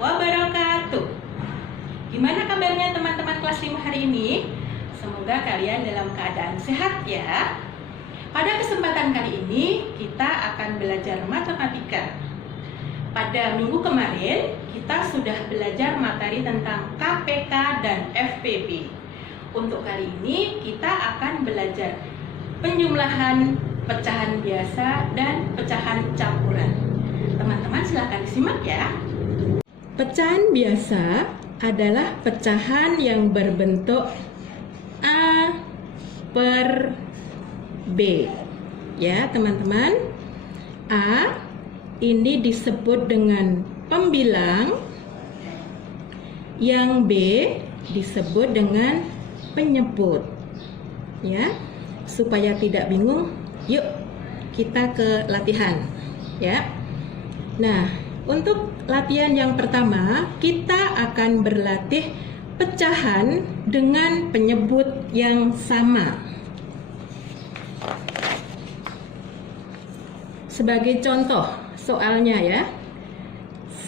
wabarakatuh. Gimana kabarnya teman-teman kelas 5 hari ini? Semoga kalian dalam keadaan sehat ya. Pada kesempatan kali ini kita akan belajar matematika. Pada minggu kemarin kita sudah belajar materi tentang KPK dan FPP. Untuk kali ini kita akan belajar penjumlahan, pecahan biasa, dan pecahan campuran. Teman-teman silakan disimak ya. Pecahan biasa adalah pecahan yang berbentuk A per B. Ya, teman-teman. A ini disebut dengan pembilang, yang B disebut dengan penyebut. Ya, supaya tidak bingung, yuk kita ke latihan, ya. Nah, untuk latihan yang pertama, kita akan berlatih pecahan dengan penyebut yang sama. Sebagai contoh soalnya ya,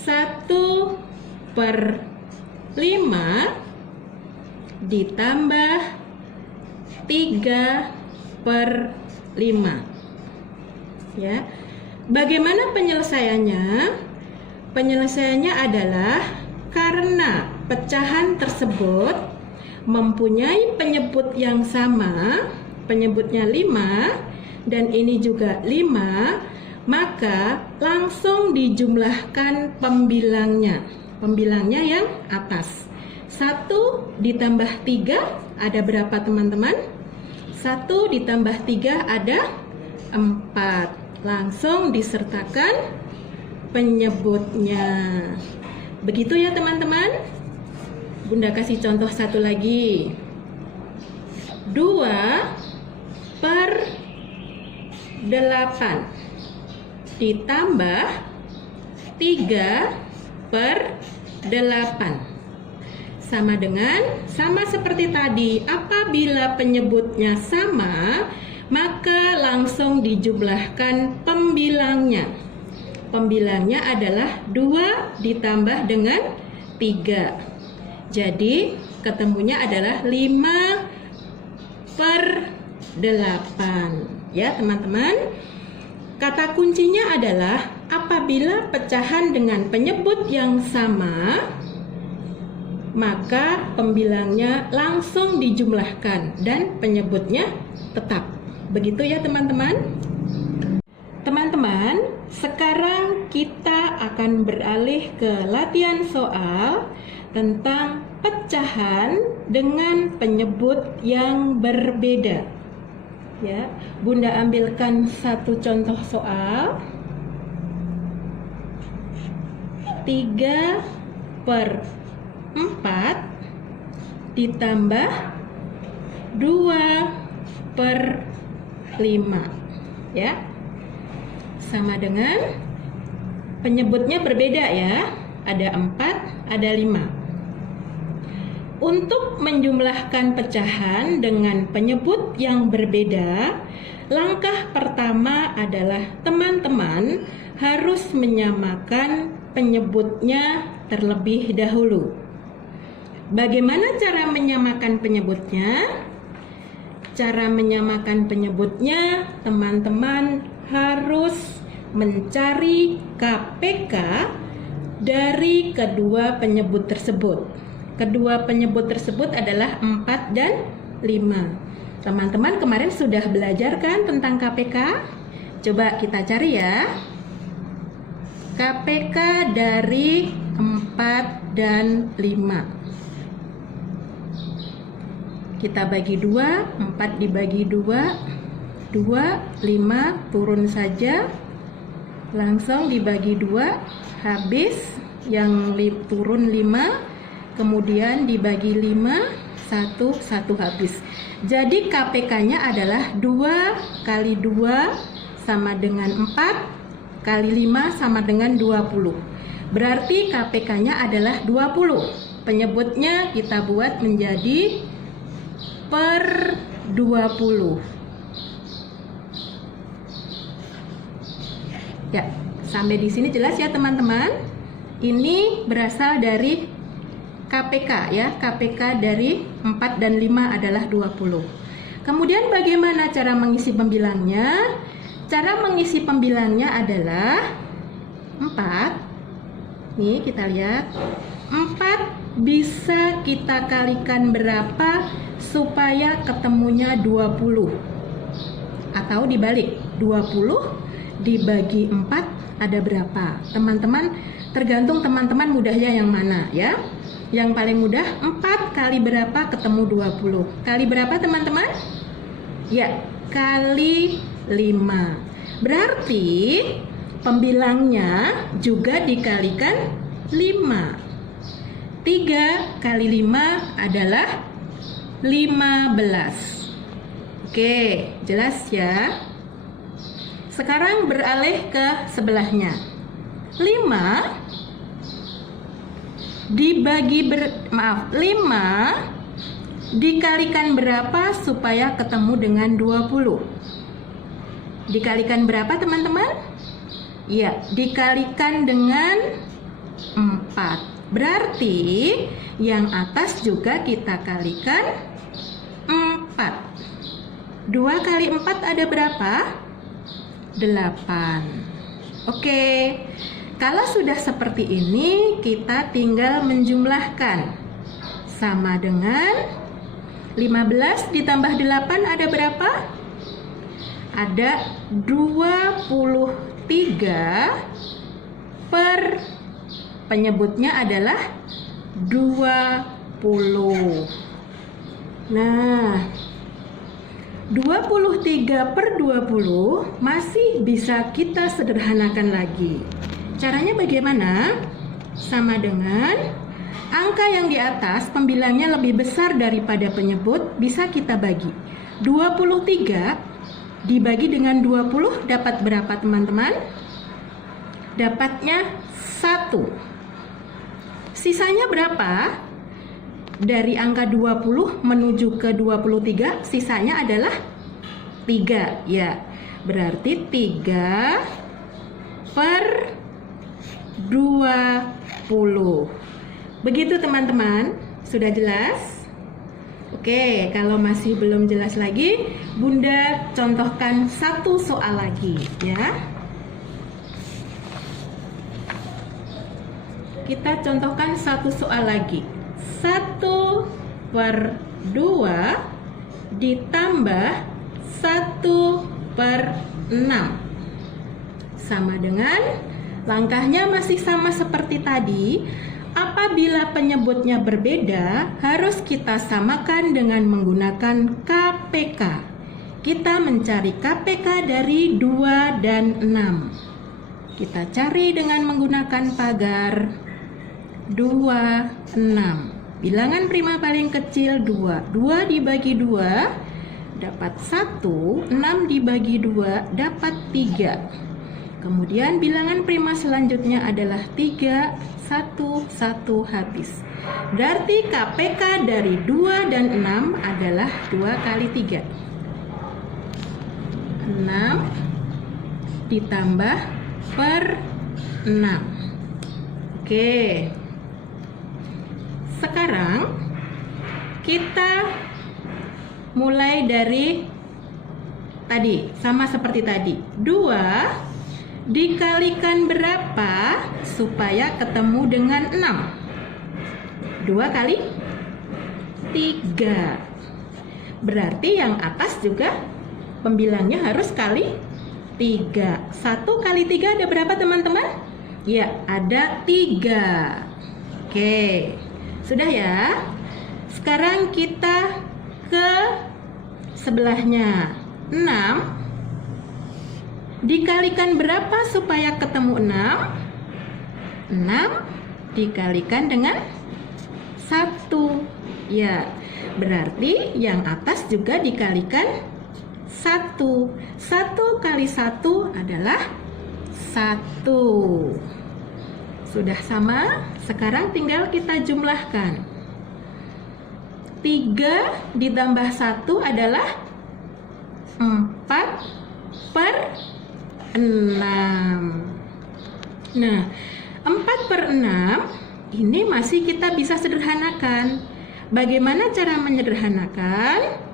1/5 ditambah 3/5. Ya. Bagaimana penyelesaiannya? Penyelesaiannya adalah karena pecahan tersebut mempunyai penyebut yang sama, penyebutnya 5 dan ini juga 5, maka langsung dijumlahkan pembilangnya. Pembilangnya yang atas. 1 ditambah 3 ada berapa teman-teman? 1 ditambah 3 ada 4. Langsung disertakan penyebutnya. Begitu ya teman-teman. Bunda kasih contoh satu lagi. 2/8 ditambah 3/8 sama seperti tadi. Apabila penyebutnya sama, maka langsung dijumlahkan pembilangnya. Pembilangnya adalah 2 ditambah dengan 3. Jadi ketemunya adalah 5/8. Ya teman-teman. Kata kuncinya adalah apabila pecahan dengan penyebut yang sama, maka pembilangnya langsung dijumlahkan dan penyebutnya tetap. Begitu ya teman-teman. Teman-teman, sekarang kita akan beralih ke latihan soal tentang pecahan dengan penyebut yang berbeda. Ya, Bunda ambilkan satu contoh soal. 3/4 ditambah 2/5. Ya. Sama dengan penyebutnya berbeda ya. Ada 4, ada 5. Untuk menjumlahkan pecahan dengan penyebut yang berbeda, langkah pertama adalah teman-teman harus menyamakan penyebutnya terlebih dahulu. Bagaimana cara menyamakan penyebutnya? Cara menyamakan penyebutnya, teman-teman harus mencari KPK dari kedua penyebut tersebut. Kedua penyebut tersebut adalah 4 dan 5. Teman-teman kemarin sudah belajar kan tentang KPK? Coba kita cari ya. KPK dari 4 dan 5. Kita bagi 2, 4 dibagi 2, 5 turun saja. Langsung dibagi 2, habis yang turun 5. Kemudian dibagi 5, 1 habis. Jadi KPK-nya adalah 2 kali 2 sama dengan 4 kali 5 sama dengan 20. Berarti KPK-nya adalah 20. Penyebutnya kita buat menjadi per 20. Ya, sampai di sini jelas ya teman-teman? Ini berasal dari KPK ya. KPK dari 4 dan 5 adalah 20. Kemudian bagaimana cara mengisi pembilangnya? Cara mengisi pembilangnya adalah 4. Nih kita lihat. 4 bisa kita kalikan berapa supaya ketemunya 20? Atau dibalik, 20 dibagi 4 ada berapa? Teman-teman, tergantung teman-teman mudahnya yang mana ya. Yang paling mudah 4 kali berapa ketemu 20? Kali berapa teman-teman? Ya, kali 5. Berarti pembilangnya juga dikalikan 5. 3 kali 5 adalah 15. Oke, jelas ya. Sekarang beralih ke sebelahnya. 5 dikalikan berapa supaya ketemu dengan 20? Dikalikan berapa teman-teman? Ya, dikalikan dengan 4. Berarti yang atas juga kita kalikan 4. 2 kali 4 ada berapa? 8. Oke. Kalau sudah seperti ini, kita tinggal menjumlahkan. Sama dengan 15 ditambah 8 ada berapa? Ada 23 per penyebutnya adalah 20. Nah, 23 per 20 masih bisa kita sederhanakan lagi. Caranya bagaimana? Sama dengan angka yang di atas pembilangnya lebih besar daripada penyebut, bisa kita bagi. 23 dibagi dengan 20 dapat berapa teman-teman? Dapatnya 1. Sisanya berapa? Dari angka 20 menuju ke 23, sisanya adalah 3. Ya, berarti 3 per 20. Begitu teman-teman, sudah jelas? Oke, kalau masih belum jelas lagi, Bunda contohkan satu soal lagi ya. Kita contohkan satu soal lagi. 1 per 2 ditambah 1 per 6. Sama dengan langkahnya masih sama seperti tadi. Apabila penyebutnya berbeda, harus kita samakan dengan menggunakan KPK. Kita mencari KPK dari 2 dan 6. Kita cari dengan menggunakan pagar 2, 6. Bilangan prima paling kecil 2. 2 dibagi 2 dapat 1. 6 dibagi 2 dapat 3. Kemudian bilangan prima selanjutnya adalah 3, 1, 1 habis. Berarti KPK dari 2 dan 6 adalah 2 kali 3. 6 ditambah per 6. Oke. Sekarang kita mulai dari tadi, sama seperti tadi. 2 dikalikan berapa supaya ketemu dengan 6? 2 kali 3. Berarti yang atas juga pembilangnya harus kali 3. 1 kali 3 ada berapa teman-teman? Ya, ada 3. Oke, sudah ya. Sekarang kita ke sebelahnya. 6 dikalikan berapa supaya ketemu 6? 6 dikalikan dengan 1. Ya, berarti yang atas juga dikalikan 1. 1 kali 1 adalah 1. Sudah sama? Sekarang tinggal kita jumlahkan. 3 ditambah 1 adalah 4 per 6. Nah, 4/6 ini masih kita bisa sederhanakan. Bagaimana cara menyederhanakan?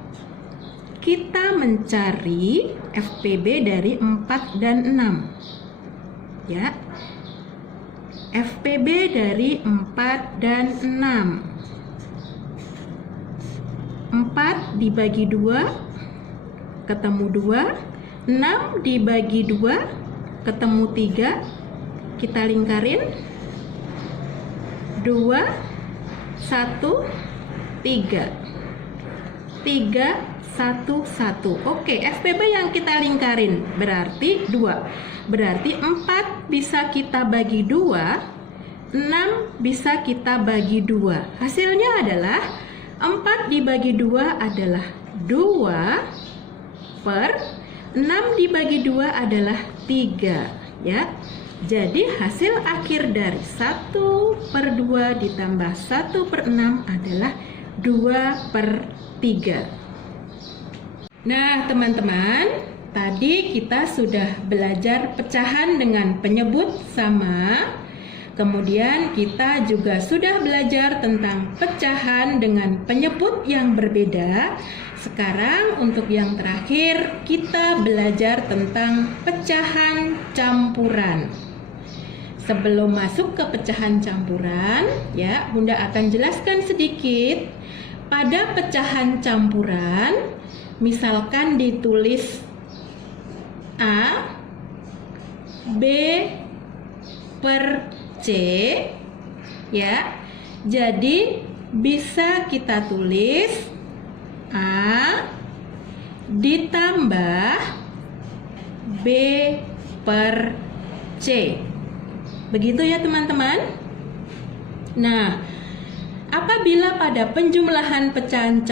Kita mencari FPB dari 4 dan 6. Ya. FPB dari 4 dan 6. 4 dibagi 2 ketemu 2. 6 dibagi 2 ketemu 3. Kita lingkarin. 2 1 3. 3 1 1. Oke, FPB yang kita lingkarin berarti 2. Berarti 4 bisa kita bagi 2, 6 bisa kita bagi 2. Hasilnya adalah 4 dibagi 2 /2 per 6 dibagi 2 /3, ya. Jadi hasil akhir dari 1/2 ditambah 1/6 adalah 2/3. Nah, teman-teman, tadi kita sudah belajar pecahan dengan penyebut sama. Kemudian kita juga sudah belajar tentang pecahan dengan penyebut yang berbeda. Sekarang untuk yang terakhir kita belajar tentang pecahan campuran. Sebelum masuk ke pecahan campuran, ya, Bunda akan jelaskan sedikit. Pada pecahan campuran, misalkan ditulis A B per C, ya. Jadi bisa kita tulis A ditambah B per C. Begitu ya teman-teman. Nah, apabila pada penjumlahan pecahan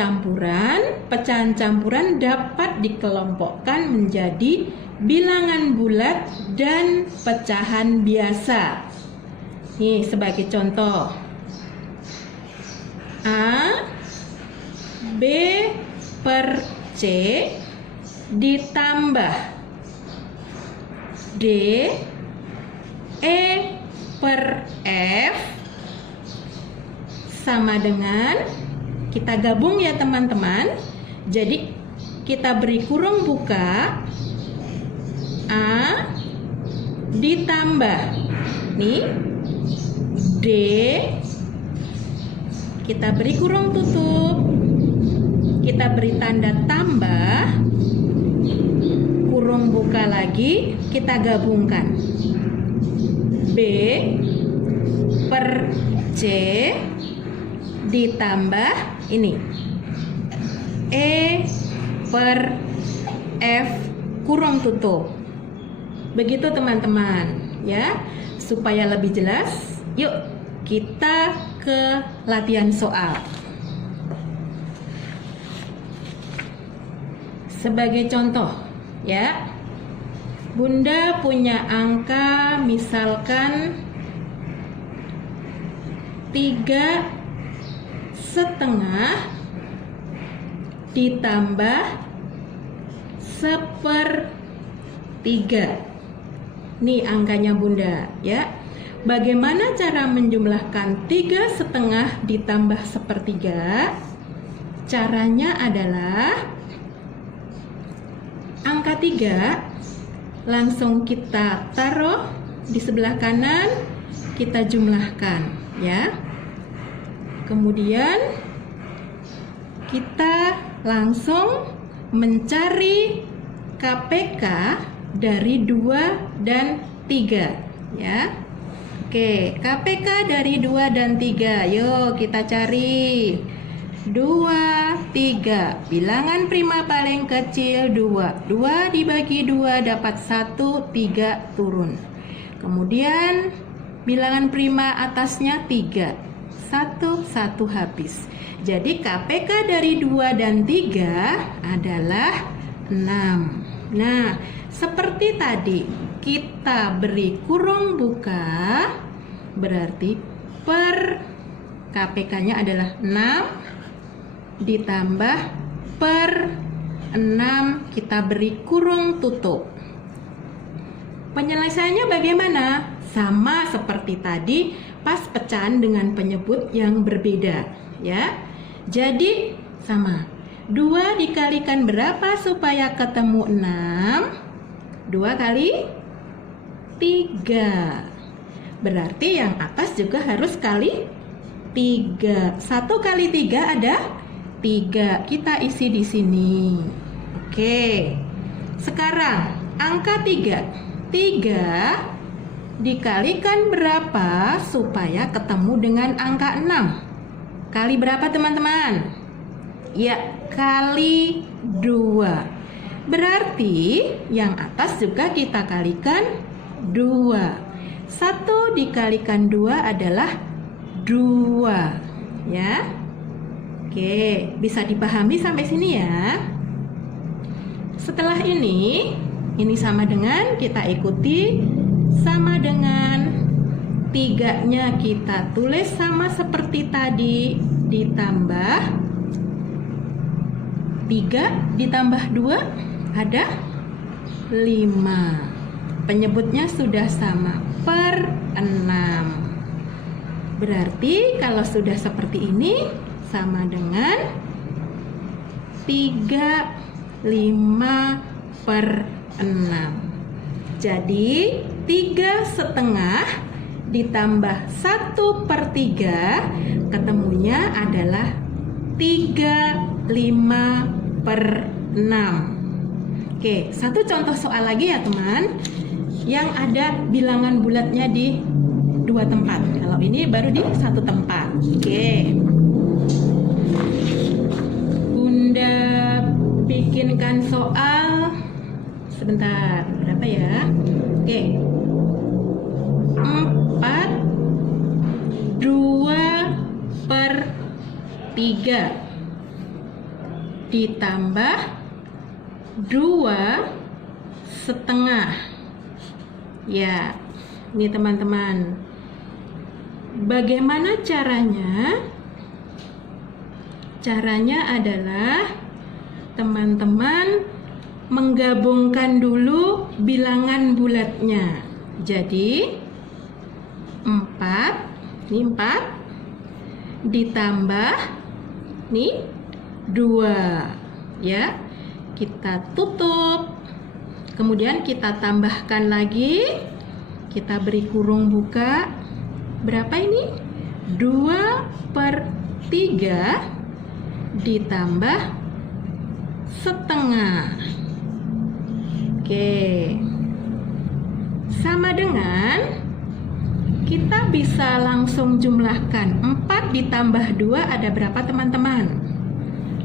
campuran dapat dikelompokkan menjadi bilangan bulat dan pecahan biasa. Nih, sebagai contoh. A B per C ditambah D E per F sama dengan, kita gabung ya teman-teman. Jadi kita beri kurung buka A ditambah nih D, kita beri kurung tutup, kita beri tanda tambah, kurung buka lagi, kita gabungkan B per C ditambah ini E per F kurung tutup. Begitu teman-teman, ya. Supaya lebih jelas, yuk kita ke latihan soal. Sebagai contoh, ya, Bunda punya angka misalkan 3,5 ditambah 1/3. Nih angkanya Bunda, ya. Bagaimana cara menjumlahkan 3,5 ditambah 1/3? Caranya adalah angka 3 langsung kita taruh di sebelah kanan, kita jumlahkan, ya. Kemudian kita langsung mencari KPK dari 2 dan 3, ya. Oke, KPK dari 2 dan 3. Yuk kita cari. 2, 3. Bilangan prima paling kecil 2. 2 dibagi 2 dapat 1, 3 turun. Kemudian bilangan prima atasnya 3. 1, 1 habis. Jadi KPK dari 2 dan 3 adalah 6. Nah, seperti tadi kita beri kurung buka, berarti per KPK-nya adalah 6 ditambah per 6 kita beri kurung tutup. Penyelesaiannya bagaimana? Sama seperti tadi pas pecahan dengan penyebut yang berbeda, ya. Jadi sama. 2 dikalikan berapa supaya ketemu 6? 2 kali 3. Berarti yang atas juga harus kali 3. 1 kali 3 ada 3. Kita isi di sini. Oke. Sekarang angka 3. 3 dikalikan berapa supaya ketemu dengan angka 6? Kali berapa teman-teman? Ya, kali 2. Berarti yang atas juga kita kalikan 2. 1 dikalikan 2 adalah 2. Ya. Oke, bisa dipahami sampai sini ya. Setelah ini sama dengan kita ikuti sama dengan 3-nya kita tulis sama seperti tadi, ditambah 3 ditambah 2 ada 5. Penyebutnya sudah sama, per 6. Berarti kalau sudah seperti ini sama dengan 3, 5 per 6. Jadi 3,5 ditambah 1/3 ketemunya adalah 3,5 per 6. Oke, satu contoh soal lagi ya teman, yang ada bilangan bulatnya di 2 tempat. Kalau ini baru di 1 tempat. Oke, Bunda bikinkan soal sebentar, berapa ya? Oke, 4, 2/3 ditambah 2,5. Ya, ini teman-teman, bagaimana caranya? Caranya adalah teman-teman menggabungkan dulu bilangan bulatnya. Jadi 4, ini 4 ditambah nih 2, ya. Kita tutup. Kemudian kita tambahkan lagi. Kita beri kurung buka. Berapa ini? 2/3 ditambah setengah. Oke. Sama dengan kita bisa langsung jumlahkan 4 ditambah 2 ada berapa teman-teman?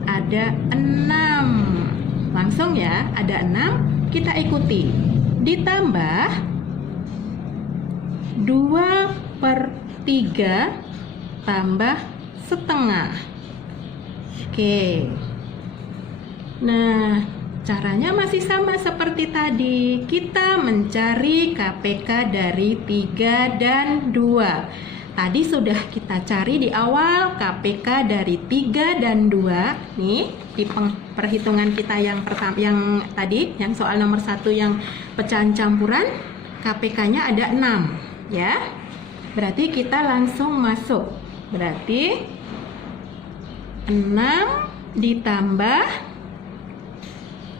Ada 6. Langsung ya, ada 6. Kita ikuti. Ditambah 2/3 tambah setengah. Oke. Nah, caranya masih sama seperti tadi. Kita mencari KPK dari 3 dan 2. Tadi sudah kita cari di awal KPK dari 3 dan 2. Nih, di perhitungan kita yang pertama, yang tadi, yang soal nomor 1 yang pecahan campuran, KPK-nya ada 6, ya. Berarti kita langsung masuk. Berarti 6 ditambah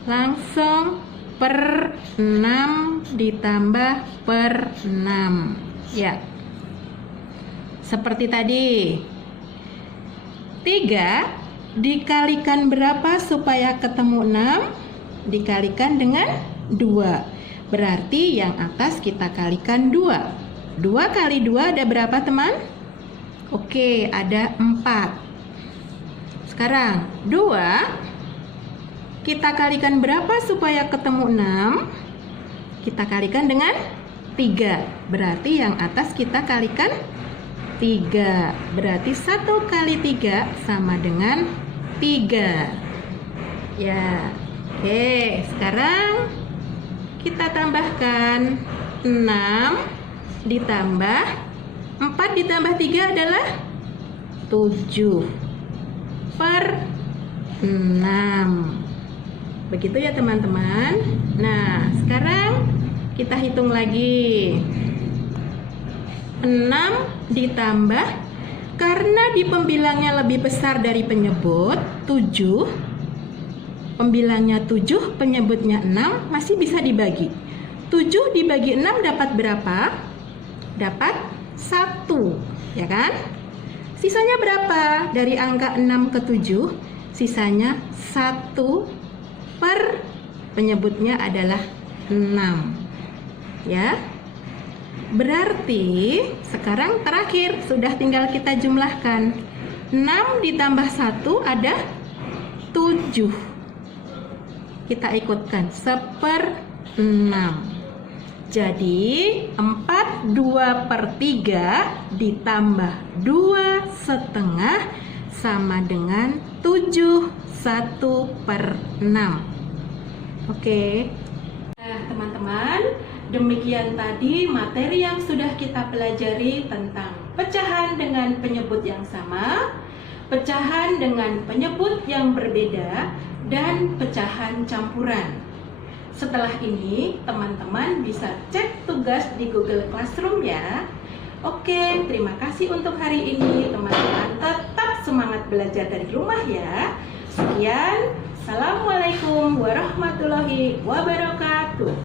langsung per 6 ditambah per 6, ya. Seperti tadi, 3 dikalikan berapa supaya ketemu 6? Dikalikan dengan 2. Berarti yang atas kita kalikan 2. 2 kali 2 ada berapa teman? Oke, ada 4. Sekarang 2 kita kalikan berapa supaya ketemu 6? Kita kalikan dengan 3. Berarti yang atas kita kalikan 3. Berarti 1 kali 3 sama dengan 3. Ya. Oke, sekarang kita tambahkan 6 ditambah 4 ditambah 3 adalah 7 per 6. Begitu ya teman-teman. Nah, sekarang kita hitung lagi. 6 ditambah, karena di pembilangnya lebih besar dari penyebut, 7. Pembilangnya 7, penyebutnya 6, masih bisa dibagi. 7 dibagi 6 dapat berapa? Dapat 1, ya kan? Sisanya berapa? Dari angka 6 ke 7, sisanya 1 per penyebutnya adalah 6. Ya. Berarti sekarang terakhir sudah tinggal kita jumlahkan. 6 ditambah 1 ada 7. Kita ikutkan 1/6. Jadi 4/2/3 ditambah 2/2 sama dengan 7 1/6. Oke. Nah, teman-teman, demikian tadi materi yang sudah kita pelajari tentang pecahan dengan penyebut yang sama, pecahan dengan penyebut yang berbeda, dan pecahan campuran. Setelah ini, teman-teman bisa cek tugas di Google Classroom ya. Oke, terima kasih untuk hari ini. Teman-teman tetap semangat belajar dari rumah ya. Sekian, Assalamualaikum warahmatullahi wabarakatuh.